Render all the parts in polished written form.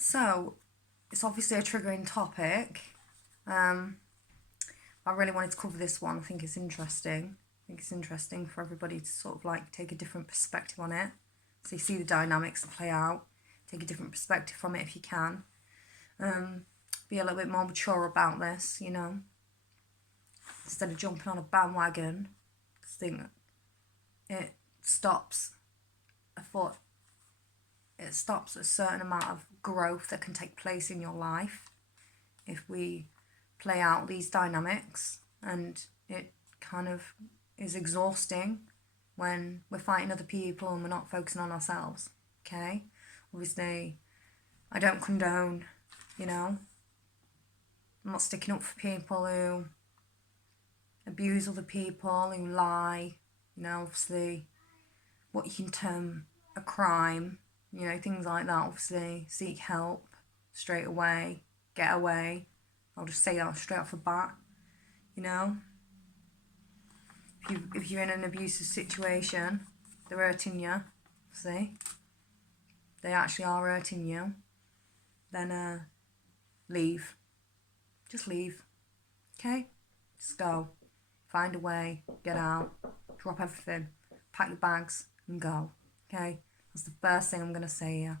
So, it's obviously a triggering topic. I really wanted to cover this one. I think it's interesting. I think it's interesting for everybody to sort of like take a different perspective on it. So you see the dynamics that play out. Take a different perspective from it if you can. Be a little bit more mature about this, you know. Instead of jumping on a bandwagon, I think it stops it stops a certain amount of growth that can take place in your life if we play out these dynamics, and it kind of is exhausting when we're fighting other people and we're not focusing on ourselves. Okay, obviously I don't condone, you know, I'm not sticking up for people who abuse other people, who lie, you know, obviously what you can term a crime, you know, things like that. Obviously seek help straight away, get away. I'll just say that straight off the bat, you know. If you're in an abusive situation, they're hurting you, see, they actually are hurting you, then leave. Just leave, okay? Just go. Find a way, get out, drop everything, pack your bags and go, okay? That's the first thing I'm going to say here.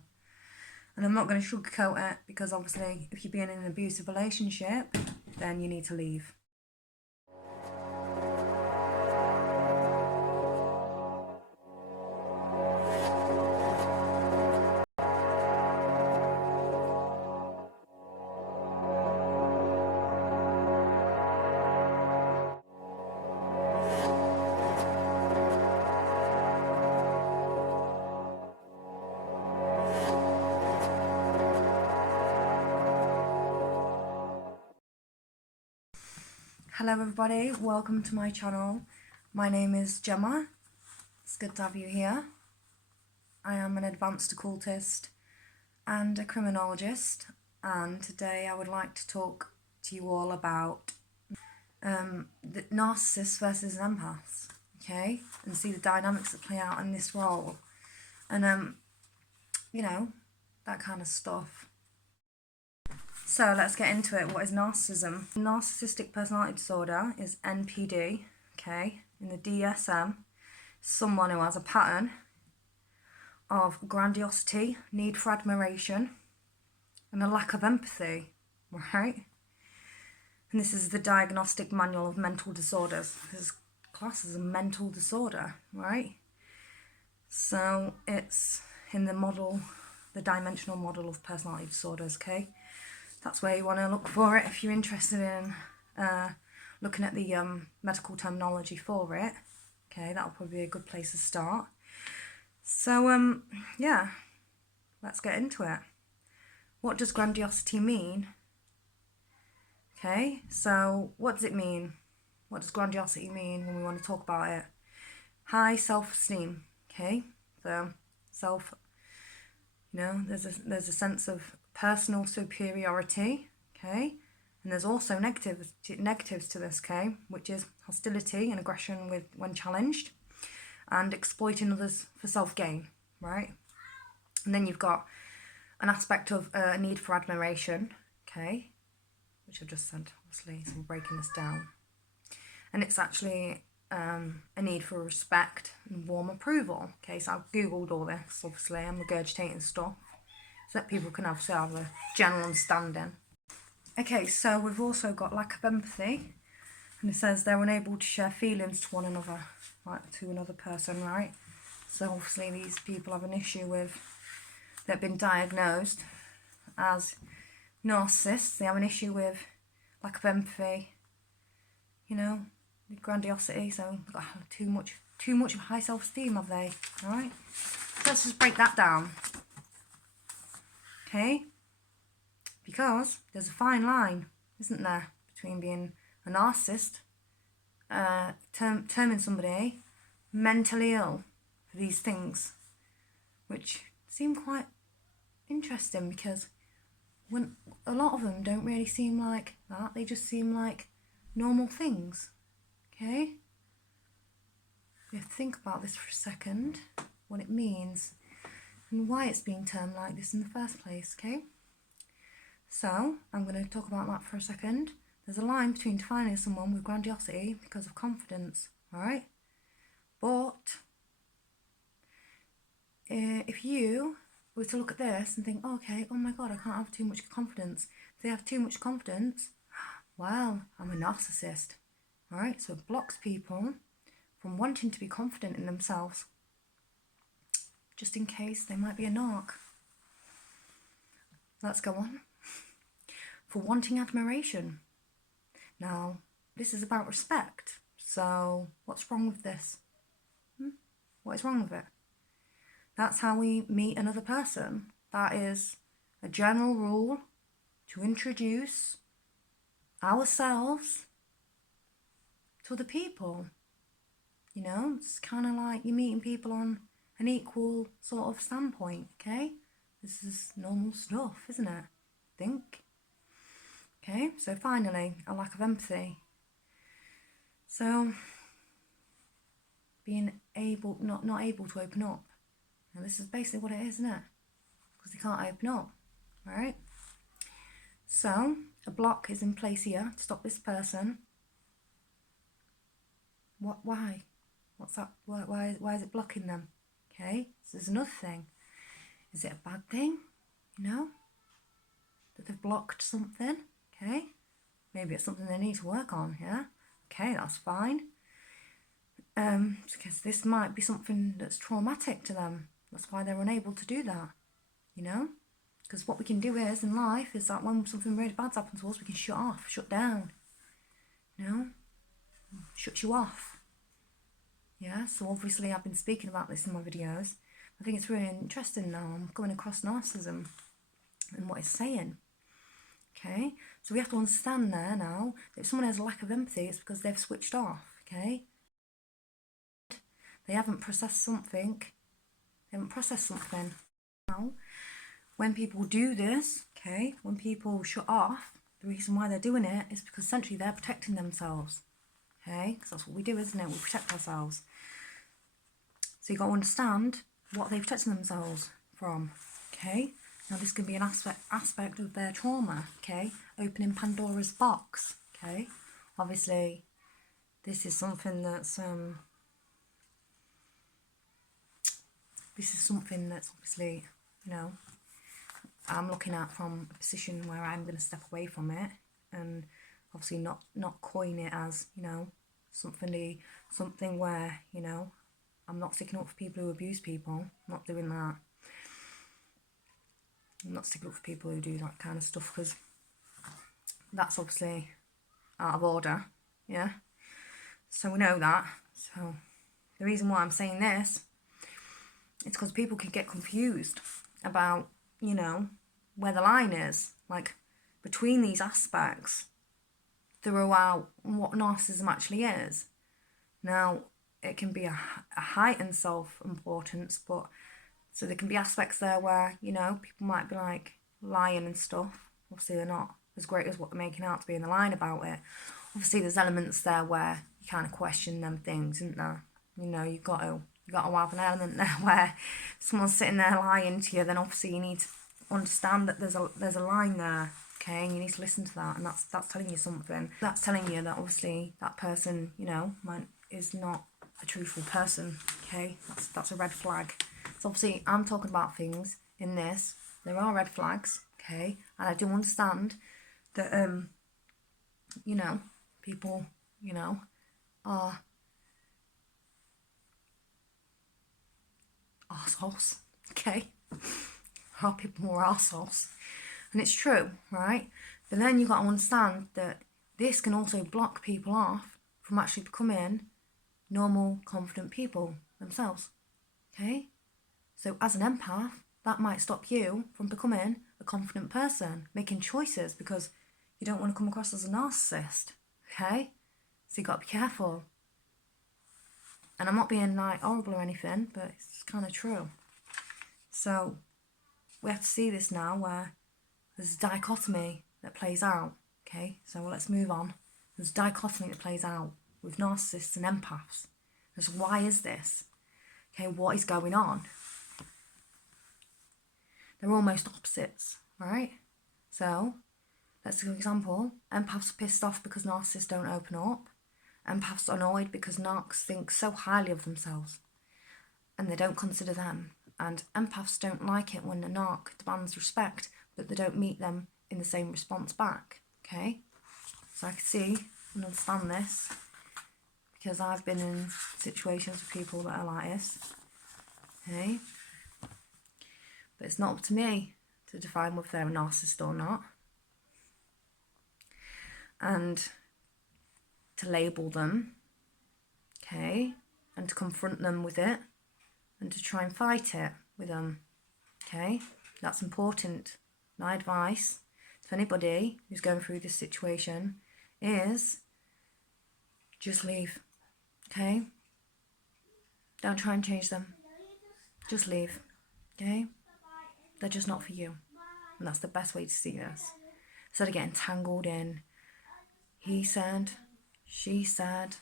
And I'm not going to sugarcoat it, because obviously if you're being in an abusive relationship, then you need to leave. Hello everybody, welcome to my channel. My name is Gemma. It's good to have you here. I am an advanced occultist and a criminologist, and today I would like to talk to you all about the narcissists versus empaths, okay? And see the dynamics that play out in this role. And you know, that kind of stuff. So let's get into it. What is narcissism? Narcissistic personality disorder is NPD, okay? In the DSM, someone who has a pattern of grandiosity, need for admiration, and a lack of empathy, right? And this is the Diagnostic Manual of Mental Disorders. This is classed as a mental disorder, right? So it's in the model, the dimensional model of personality disorders, okay? That's where you want to look for it if you're interested in looking at the medical terminology for it. Okay, that'll probably be a good place to start. So, yeah, let's get into it. What does grandiosity mean? Okay, so what does it mean? What does grandiosity mean when we want to talk about it? High self-esteem, okay? So, you know, there's a sense of personal superiority, okay? And there's also negatives to this, okay? Which is hostility and aggression when challenged, and exploiting others for self-gain, right? And then you've got an aspect of a need for admiration, okay? Which I've just said, obviously, so I'm breaking this down. And it's actually a need for respect and warm approval, okay? So I've Googled all this, obviously, I'm regurgitating stuff, so that people can have a general understanding. Okay, so we've also got lack of empathy, and it says they're unable to share feelings to one another, like to another person, right? So obviously these people have an issue with, they've been diagnosed as narcissists, they have an issue with lack of empathy, you know, grandiosity, so they've got too much of high self-esteem, have they? Alright, so let's just break that down. Okay, because there's a fine line, isn't there, between being a narcissist, terming somebody mentally ill for these things, which seem quite interesting, because when a lot of them don't really seem like that, they just seem like normal things, okay? We have to think about this for a second, what it means and why it's being termed like this in the first place, okay? So I'm going to talk about that for a second. There's a line between defining someone with grandiosity because of confidence, alright? But if you were to look at this and think, oh, okay, oh my god, I can't have too much confidence. If they have too much confidence, well, I'm a narcissist. Alright, so it blocks people from wanting to be confident in themselves, just in case they might be a narc. Let's go on. For wanting admiration. Now, this is about respect, so what's wrong with this? What is wrong with it? That's how we meet another person. That is a general rule to introduce ourselves to other people. You know, it's kind of like you're meeting people on an equal sort of standpoint, okay? This is normal stuff, isn't it? I think. Okay, so finally, a lack of empathy. So, being able, not able to open up. Now this is basically what it is, isn't it? Because they can't open up, alright? So, a block is in place here to stop this person. Why? What's that? Why is it blocking them? Okay, so there's another thing. Is it a bad thing? You know? That they've blocked something? Okay, maybe it's something they need to work on, yeah? Okay, that's fine. Because this might be something that's traumatic to them. That's why they're unable to do that, you know? Because what we can do is, in life, is that when something really bad's happened to us, we can shut off, shut down, you know? Shut you off. Yeah, so obviously I've been speaking about this in my videos. I think it's really interesting now. I'm coming across narcissism and what it's saying. Okay, so we have to understand there now that if someone has a lack of empathy, it's because they've switched off, okay? They haven't processed something. Now, when people do this, okay, when people shut off, the reason why they're doing it is because essentially they're protecting themselves, okay? Because that's what we do, isn't it? We protect ourselves. So you've got to understand what they're protecting themselves from, okay? Now this can be an aspect of their trauma, okay? Opening Pandora's box, okay? Obviously, this is something that's obviously, you know, I'm looking at from a position where I'm going to step away from it and obviously not coin it as, you know, something where, you know, I'm not sticking up for people who abuse people. I'm not doing that. I'm not sticking up for people who do that kind of stuff because that's obviously out of order, yeah? So we know that. So the reason why I'm saying this is because people can get confused about, you know, where the line is, like between these aspects throughout what narcissism actually is. Now, it can be a heightened self-importance, but so there can be aspects there where, you know, people might be like lying and stuff. Obviously they're not as great as what they're making out to be in the line about it. Obviously there's elements there where you kind of question them things, isn't there? You know, you got to have an element there where someone's sitting there lying to you, then obviously you need to understand that there's a line there, okay, and you need to listen to that, and that's telling you something. That's telling you that obviously that person, you know, is not a truthful person, okay? That's a red flag. So obviously I'm talking about things in this. There are red flags, okay? And I do understand that, you know, people, you know, are arseholes, okay? Are people more arseholes? And it's true, right? But then you've got to understand that this can also block people off from actually becoming normal, confident people themselves, okay? So as an empath, that might stop you from becoming a confident person, making choices because you don't want to come across as a narcissist, okay? So you've got to be careful. And I'm not being like horrible or anything, but it's kind of true. So we have to see this now where there's a dichotomy that plays out, okay? So let's move on. There's a dichotomy that plays out with narcissists and empaths. So why is this? Okay, what is going on? They're almost opposites, right? So, let's take an example. Empaths are pissed off because narcissists don't open up. Empaths are annoyed because narcs think so highly of themselves and they don't consider them. And empaths don't like it when a narc demands respect, but they don't meet them in the same response back. Okay? So I can see and understand this because I've been in situations with people that are like this. Okay? But it's not up to me to define whether they're a narcissist or not. And to label them. Okay? And to confront them with it. And to try and fight it with them. Okay? That's important. My advice to anybody who's going through this situation is just leave. Okay? Don't try and change them. Just leave. Okay? They're just not for you. And that's the best way to see this. Instead of getting tangled in, he said, she said,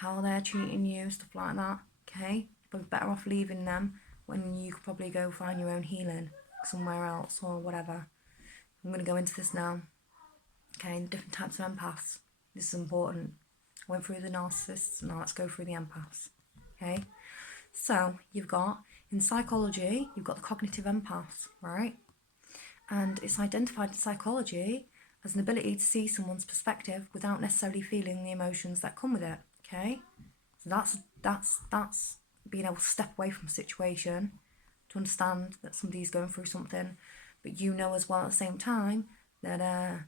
how they're treating you, stuff like that. Okay? You're probably better off leaving them when you could probably go find your own healing somewhere else or whatever. I'm going to go into this now. Okay, the different types of empaths. This is important. I went through the narcissists, now let's go through the empaths. Okay? So, you've got, in psychology, you've got the cognitive empaths, right? And it's identified in psychology as an ability to see someone's perspective without necessarily feeling the emotions that come with it, okay? So that's being able to step away from a situation to understand that somebody's going through something, but you know as well at the same time that,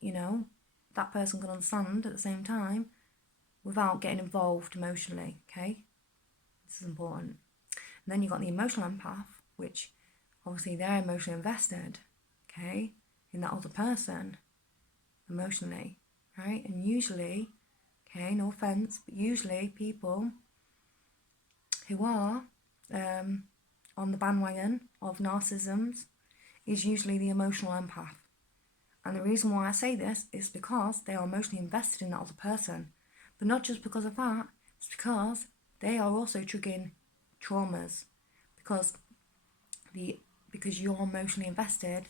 you know, that person can understand at the same time without getting involved emotionally, okay? This is important. And then you've got the emotional empath, which obviously they're emotionally invested, okay, in that other person, emotionally, right? And usually, okay, no offence, but usually people who are on the bandwagon of narcissism is usually the emotional empath. And the reason why I say this is because they are emotionally invested in that other person. But not just because of that, it's because they are also triggering traumas. Because you're emotionally invested,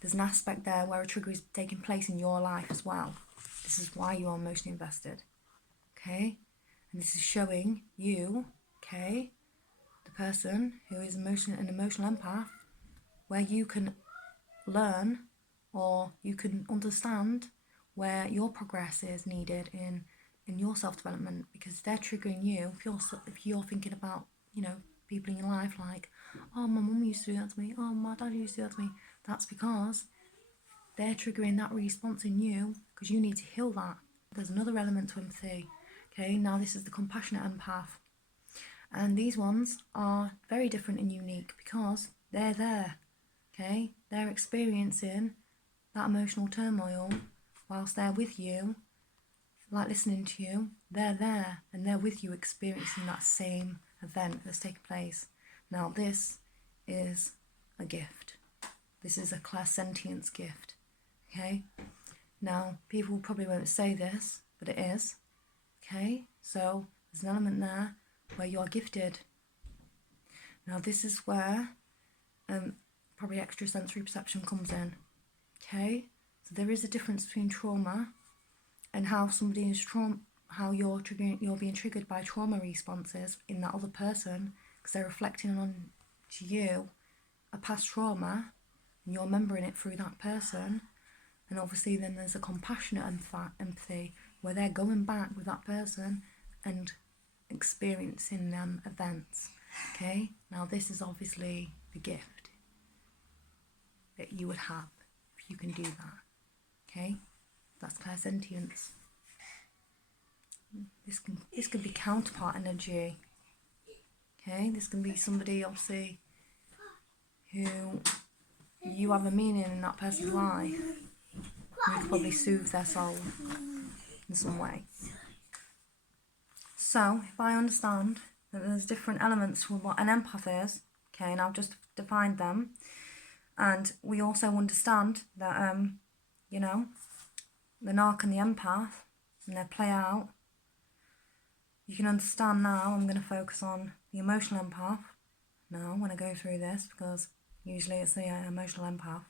there's an aspect there where a trigger is taking place in your life as well. This is why you are emotionally invested. Okay? And this is showing you, okay, the person who is an emotional empath, where you can learn or you can understand where your progress is needed in your self-development, because they're triggering you. If you're thinking about, you know, people in your life like, oh, my mum used to do that to me, oh, my dad used to do that to me, that's because they're triggering that response in you because you need to heal that. There's another element to empathy. Okay, now this is the compassionate empath. And these ones are very different and unique because they're there. Okay, they're experiencing that emotional turmoil whilst they're with you, like listening to you. They're there and they're with you experiencing that same event that's taken place. Now this is a gift. This is a clairsentience gift. Okay? Now people probably won't say this, but it is. Okay? So there's an element there where you are gifted. Now this is where probably extrasensory perception comes in. Okay? So there is a difference between trauma and how somebody is how you're being triggered by trauma responses in that other person, because they're reflecting on to you a past trauma and you're remembering it through that person. And obviously then there's a compassionate empathy where they're going back with that person and experiencing them events. Okay, now this is obviously the gift that you would have if you can do that. Okay, that's clairsentience. This could be counterpart energy. Okay, this can be somebody obviously who you have a meaning in that person's life. You could probably soothe their soul in some way. So, if I understand that there's different elements to what an empath is, okay, and I've just defined them, and we also understand that, you know, the narc and the empath, and their play out, you can understand now. I'm going to focus on the emotional empath now when I go through this, because usually it's the emotional empath.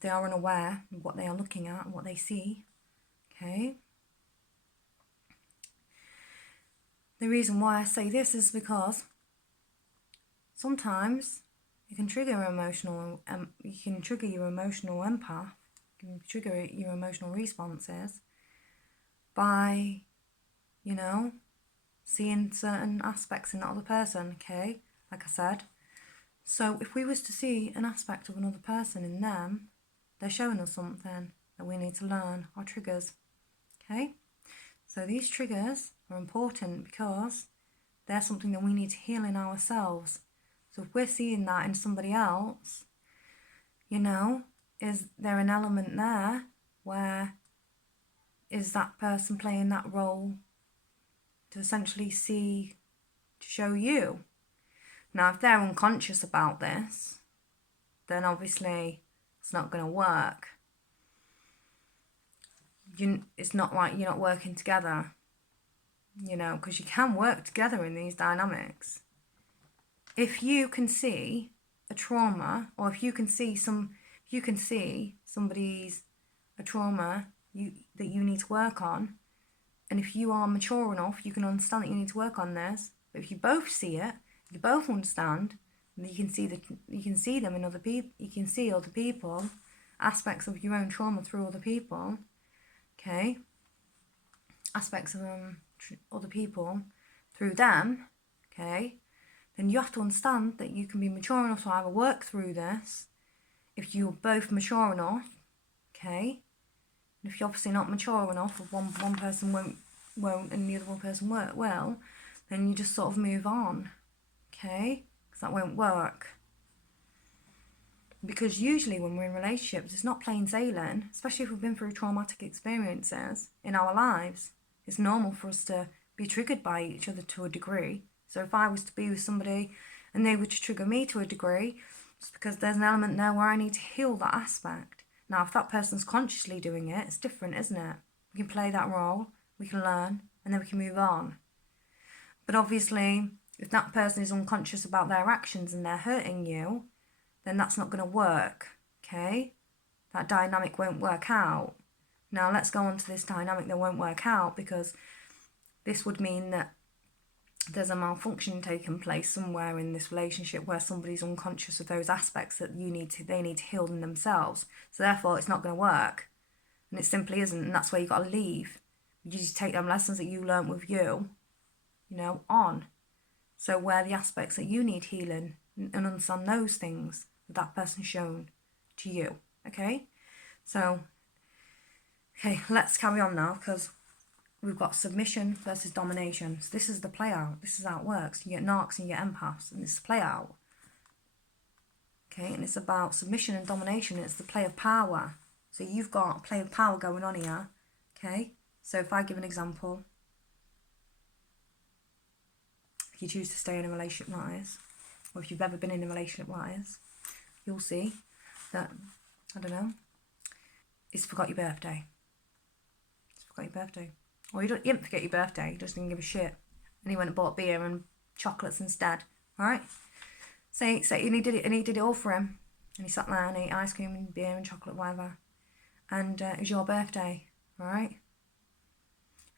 They are unaware of what they are looking at, what they see. Okay. The reason why I say this is because sometimes you can trigger your emotional empath, you can trigger your emotional responses by, you know, seeing certain aspects in that other person, okay, like I said. So if we was to see an aspect of another person in them, they're showing us something that we need to learn, our triggers, okay? So these triggers are important because they're something that we need to heal in ourselves. So if we're seeing that in somebody else, you know, is there an element there where is that person playing that role to essentially to show you? Now, if they're unconscious about this, then obviously it's not going to work. It's not like you're not working together, you know, because you can work together in these dynamics. If you can see a trauma, or if you can see somebody's a trauma that you need to work on, and if you are mature enough, you can understand that you need to work on this. But if you both see it, you both understand, and you can see them in other people. You can see other people, aspects of your own trauma through other people. Okay, aspects of other people through them. Okay, then you have to understand that you can be mature enough to either work through this. If you're both mature enough, okay. And if you're obviously not mature enough, or one person won't, and the other one person will, then you just sort of move on, okay? Because that won't work. Because usually when we're in relationships, it's not plain sailing, especially if we've been through traumatic experiences in our lives. It's normal for us to be triggered by each other to a degree. So if I was to be with somebody and they were to trigger me to a degree, it's because there's an element there where I need to heal that aspect. Now, if that person's consciously doing it, it's different, isn't it? We can play that role, we can learn, and then we can move on. But obviously, if that person is unconscious about their actions and they're hurting you, then that's not going to work, okay? That dynamic won't work out. Now, let's go on to this dynamic that won't work out, because this would mean that there's a malfunction taking place somewhere in this relationship where somebody's unconscious of those aspects that they need to heal in themselves. So therefore, it's not going to work. And it simply isn't, and that's where you got to leave. You just take them lessons that you learnt with you know, on. So where the aspects that you need healing, and understand those things that person's shown to you, okay? So, okay, let's carry on now, because we've got submission versus domination. So this is the play out. This is how it works. You get narcs and you get empaths, and it's the play out. Okay, and it's about submission and domination. It's the play of power. So you've got a play of power going on here. Okay, so if I give an example, if you choose to stay in a relationship like this, or if you've ever been in a relationship like this, you'll see that, I don't know, it's forgot your birthday. It's forgot your birthday. Or you didn't forget your birthday, you just didn't give a shit. And he went and bought beer and chocolates instead, alright? Say and he did it all for him. And he sat there and ate ice cream and beer and chocolate, whatever. And it was your birthday, alright?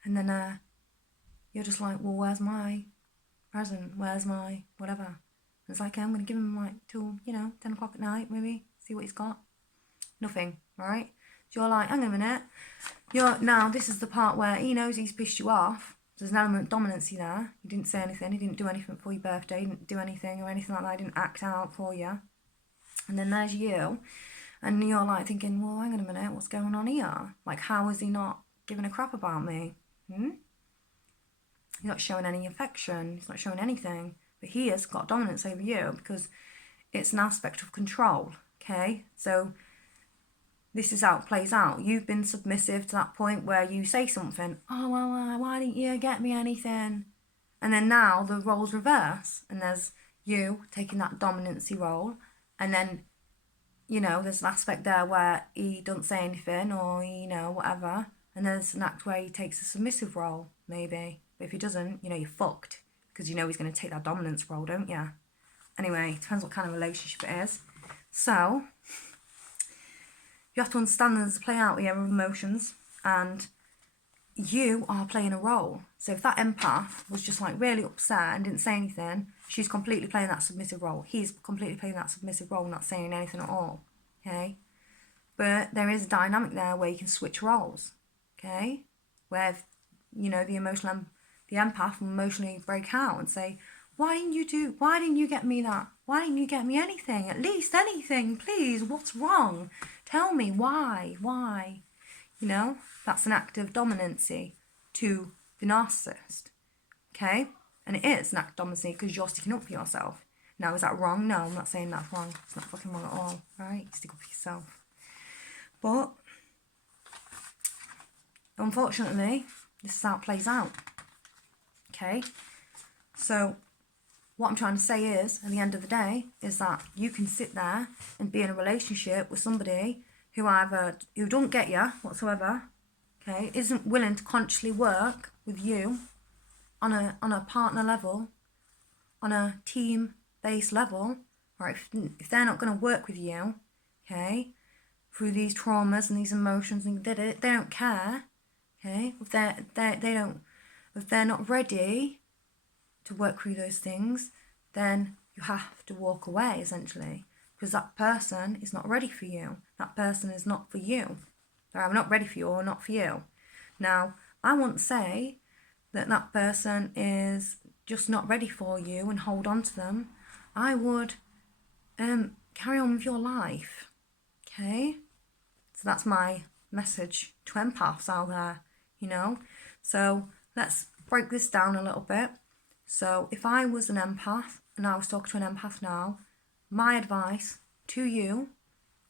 And then you're just like, well, where's my present? Where's my whatever? And it's like, I'm going to give him like till, 10 o'clock at night, maybe, see what he's got. Nothing, alright? So you're like, hang on a minute. Now, this is the part where he knows he's pissed you off. There's an element of dominancy there. He didn't say anything. He didn't do anything for your birthday. He didn't do anything or anything like that. He didn't act out for you. And then there's you. And you're like thinking, well, hang on a minute. What's going on here? Like, how is he not giving a crap about me? He's not showing any affection. He's not showing anything. But he has got dominance over you because it's an aspect of control. Okay? So this is how it plays out. You've been submissive to that point where you say something, oh, well, why didn't you get me anything? And then now the roles reverse, and there's you taking that dominancy role, and then, there's an aspect there where he doesn't say anything, or, whatever, and there's an act where he takes a submissive role, maybe. But if he doesn't, you're fucked, because he's going to take that dominance role, don't you? Anyway, it depends what kind of relationship it is. So you have to understand there's a play out here of emotions, and you are playing a role. So if that empath was just like really upset and didn't say anything, she's completely playing that submissive role. He's completely playing that submissive role, not saying anything at all. Okay? But there is a dynamic there where you can switch roles. Okay? Where, you know, the empath will emotionally break out and say, why didn't you get me that? Why didn't you get me anything? At least anything, please. What's wrong? Tell me why. You know, that's an act of dominancy to the narcissist. Okay? And it is an act of dominancy because you're sticking up for yourself. Now, is that wrong? No, I'm not saying that's wrong. It's not fucking wrong at all. Right? You stick up for yourself. But, unfortunately, this is how it plays out. Okay? So, what I'm trying to say is, at the end of the day, is that you can sit there and be in a relationship with somebody who don't get you whatsoever, okay, isn't willing to consciously work with you on a partner level, on a team-based level, or if they're not going to work with you, okay, through these traumas and these emotions, and they don't care, okay, if they're not ready to work through those things, then you have to walk away, essentially, because that person is not ready for you. That person is not for you. They're not ready for you or not for you. Now, I won't say that person is just not ready for you and hold on to them. I would carry on with your life, okay? So that's my message to empaths out there, you know? So let's break this down a little bit. So if I was an empath and I was talking to an empath now, my advice to you,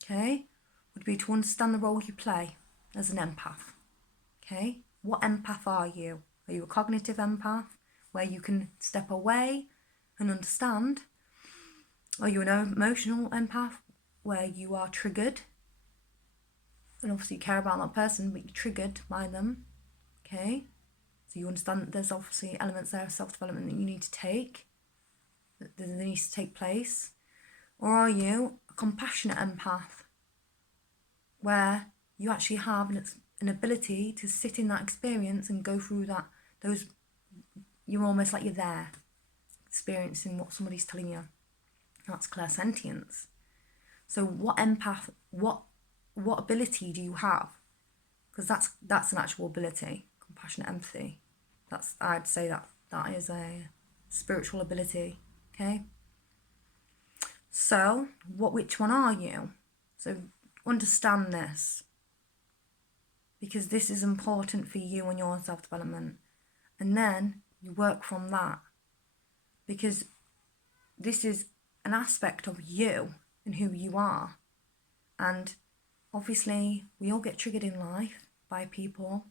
okay, would be to understand the role you play as an empath. Okay? What empath are you? Are you a cognitive empath where you can step away and understand? Are you an emotional empath where you are triggered? And obviously you care about that person, but you're triggered by them. Okay? So you understand that there's obviously elements there of self-development that you need to take, that needs to take place. Or are you a compassionate empath where you actually have an ability to sit in that experience and go through you're almost like you're there, experiencing what somebody's telling you. That's clairsentience. So what ability do you have? Because that's an actual ability, compassionate empathy. I'd say that is a spiritual ability, okay? So, which one are you? So, understand this, because this is important for you and your self-development. And then you work from that, because this is an aspect of you and who you are. And obviously, we all get triggered in life by people.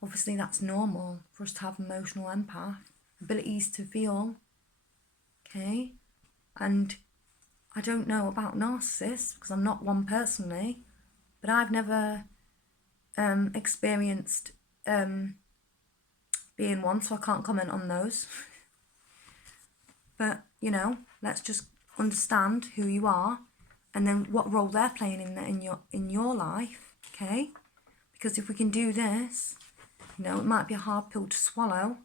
Obviously, that's normal for us to have emotional empath, abilities to feel, okay? And I don't know about narcissists, because I'm not one personally, but I've never experienced being one, so I can't comment on those. But, you know, let's just understand who you are and then what role they're playing in your life, okay? Because if we can do this, you know, it might be a hard pill to swallow,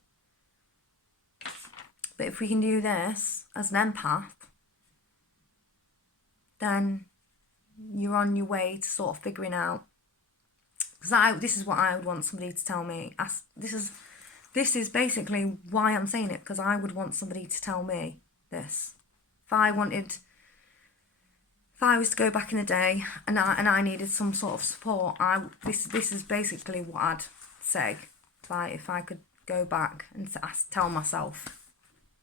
but if we can do this as an empath, then you're on your way to sort of figuring out. Because this is what I would want somebody to tell me. This is basically why I'm saying it, because I would want somebody to tell me this. If I was to go back in the day and I needed some sort of support, this is basically what I'd say. If I could go back and tell myself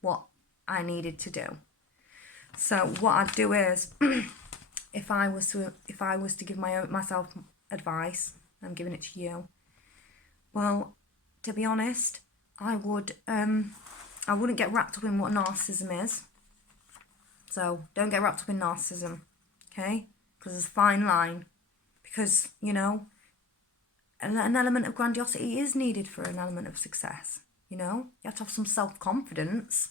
what I needed to do. So what I'd do is, if I was to give myself advice, I'm giving it to you. Well, to be honest, I wouldn't get wrapped up in what narcissism is. So don't get wrapped up in narcissism, okay? Because there's a fine line. Because, you know, an element of grandiosity is needed for an element of success. You know, you have to have some self-confidence.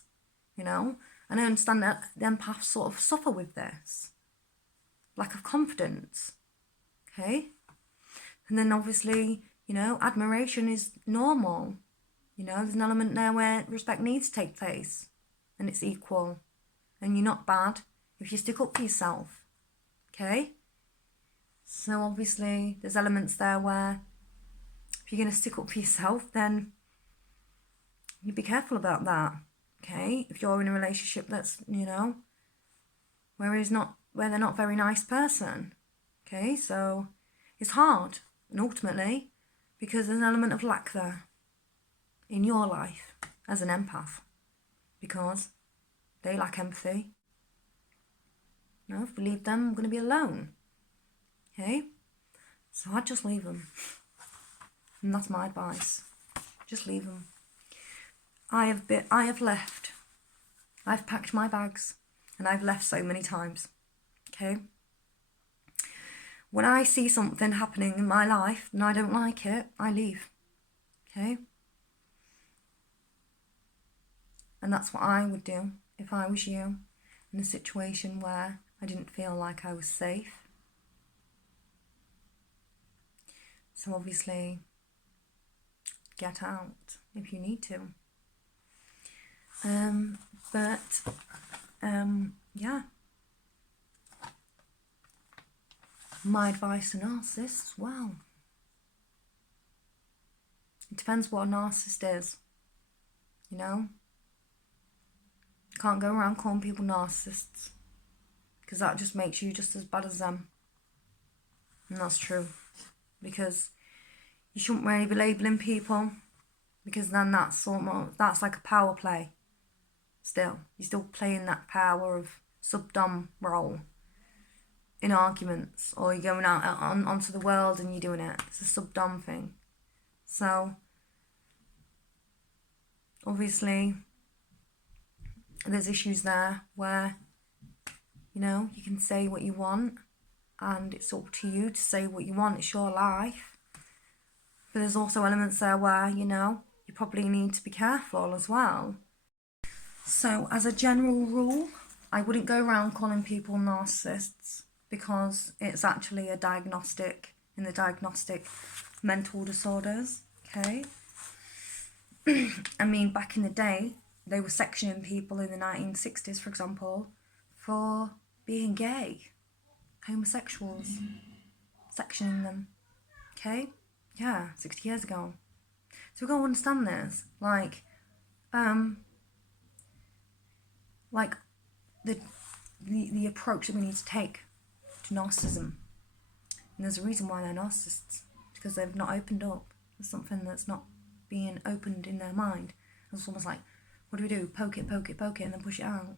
You know, and I understand that the empaths sort of suffer with this lack of confidence. okay? And then obviously, you know, admiration is normal. You know, there's an element there where respect needs to take place and it's equal. And you're not bad if you stick up for yourself, okay? So obviously there's elements there where if you're going to stick up for yourself, then you be careful about that, okay? If you're in a relationship that's, you know, where they're not a very nice person, okay? So it's hard, and ultimately, because there's an element of lack there in your life as an empath, because they lack empathy. You know, if we leave them, I'm going to be alone, okay? So I'd just leave them, and that's my advice. Just leave them. I have left. I've packed my bags and I've left so many times, okay? When I see something happening in my life and I don't like it, I leave, okay? And that's what I would do if I was you in a situation where I didn't feel like I was safe. So obviously, get out if you need to. Yeah. My advice to narcissists, well, it depends what a narcissist is, you know? You can't go around calling people narcissists, because that just makes you just as bad as them. And that's true, because you shouldn't really be labelling people, because then that's like a power play. Still, you're still playing that power of subdom role in arguments, or you're going out onto the world and you're doing it. It's a subdom thing. So obviously there's issues there where, you know, you can say what you want and it's up to you to say what you want. It's your life. But there's also elements there where, you know, you probably need to be careful as well. So as a general rule, I wouldn't go around calling people narcissists, because it's actually a diagnostic in the diagnostic mental disorders, okay? I mean, back in the day, they were sectioning people in the 1960s, for example, for being gay, homosexuals, sectioning them, okay? Yeah, 60 years ago. So we've got to understand this, like the approach that we need to take to narcissism. And there's a reason why they're narcissists, because they've not opened up. There's something that's not being opened in their mind. It's almost like, what do we do? Poke it, and then push it out.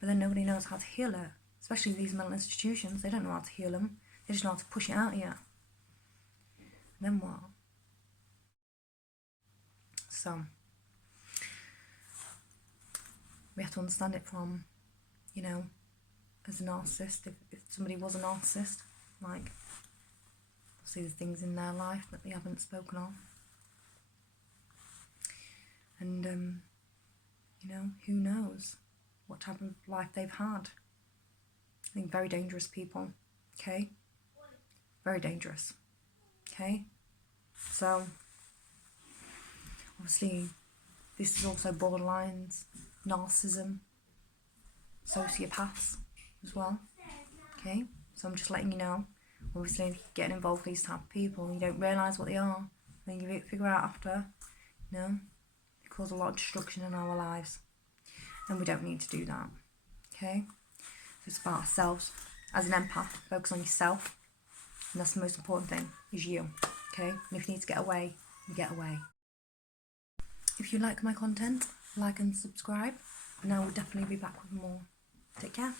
But then nobody knows how to heal it. Especially these mental institutions, they don't know how to heal them. They just know how to push it out of you. Then what? So we have to understand it from, you know, as a narcissist. If somebody was a narcissist, like, see the things in their life that they haven't spoken of. And, you know, who knows what type of life they've had. I think very dangerous people, okay? Very dangerous, okay? So, obviously, this is also borderlines, narcissism, sociopaths as well, okay? So I'm just letting you know. Obviously, if you're getting involved with these type of people, you don't realise what they are, then you figure out after, you know, they cause a lot of destruction in our lives, and we don't need to do that, okay? So it's about ourselves. As an empath, focus on yourself, and that's the most important thing, is you, okay? And if you need to get away, you get away. If you like my content, like and subscribe, and I will definitely be back with more. Take care.